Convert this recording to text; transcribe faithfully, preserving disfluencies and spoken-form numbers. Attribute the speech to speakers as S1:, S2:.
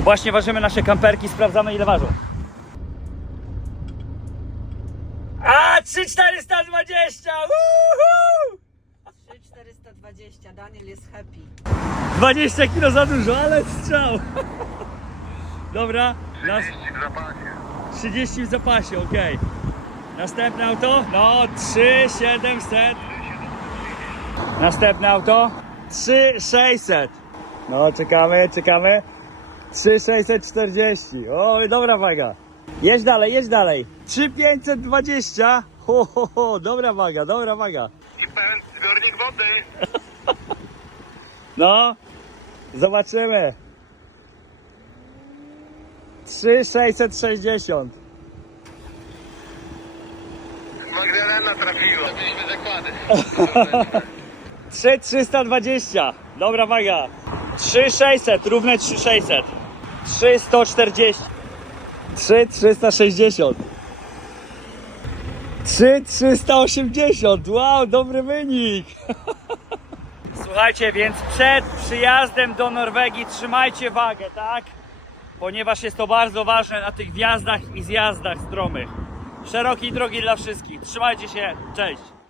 S1: Właśnie ważymy nasze kamperki, sprawdzamy ile ważą. A, trzy czterysta dwadzieścia!
S2: trzy czterysta dwadzieścia, Daniel jest happy.
S1: dwadzieścia kilo za dużo, ale strzał! Dobra, nas...
S3: trzydzieści w zapasie.
S1: trzydzieści w zapasie, ok. Następne auto? No, trzy siedemset. Następne auto? trzy sześćset. No, czekamy, czekamy. trzy sześćset czterdzieści. O, dobra waga. Jedź dalej, jedź dalej. trzy pięćset dwadzieścia. Ho, ho, ho, dobra waga, dobra waga.
S3: I pełen zbiornik wody.
S1: No, zobaczymy. trzy sześćset sześćdziesiąt.
S3: Magdalena trafiła. Zrobiliśmy zakłady.
S1: trzy trzysta dwadzieścia. Dobra waga. trzy sześćset, równe trzy sześćset. trzy sto czterdzieści. trzy trzysta sześćdziesiąt. trzy trzysta osiemdziesiąt. Wow, dobry wynik. Słuchajcie, więc przed przyjazdem do Norwegii trzymajcie wagę, tak? Ponieważ jest to bardzo ważne na tych wjazdach i zjazdach stromych. Szerokiej drogi dla wszystkich. Trzymajcie się, cześć.